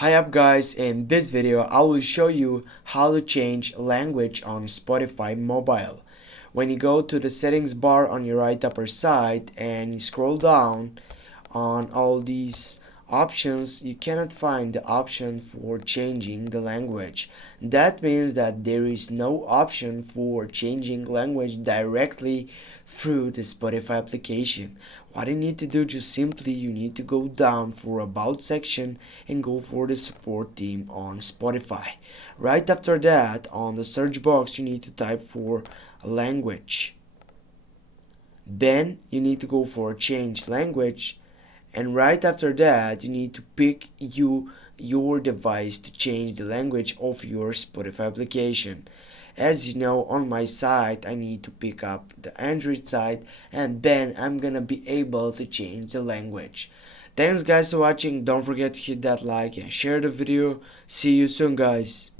Hi up guys, in this video I will show you how to change language on Spotify mobile. When you go to the settings bar on your right upper side and you scroll down on all these options, you cannot find the option for changing the language. That means that there is no option for changing language directly through the Spotify application. What you need to do, just simply you need to go down for about section and go for the support team on Spotify. Right after that, on the search box you need to type for language. Then you need to go for change language, and right after that you need to pick your device to change the language of your Spotify application. As you know, on my side I need to pick up the Android side, and then I'm gonna be able to change the language. Thanks guys for watching. Don't forget to hit that like and share the video. See you soon guys.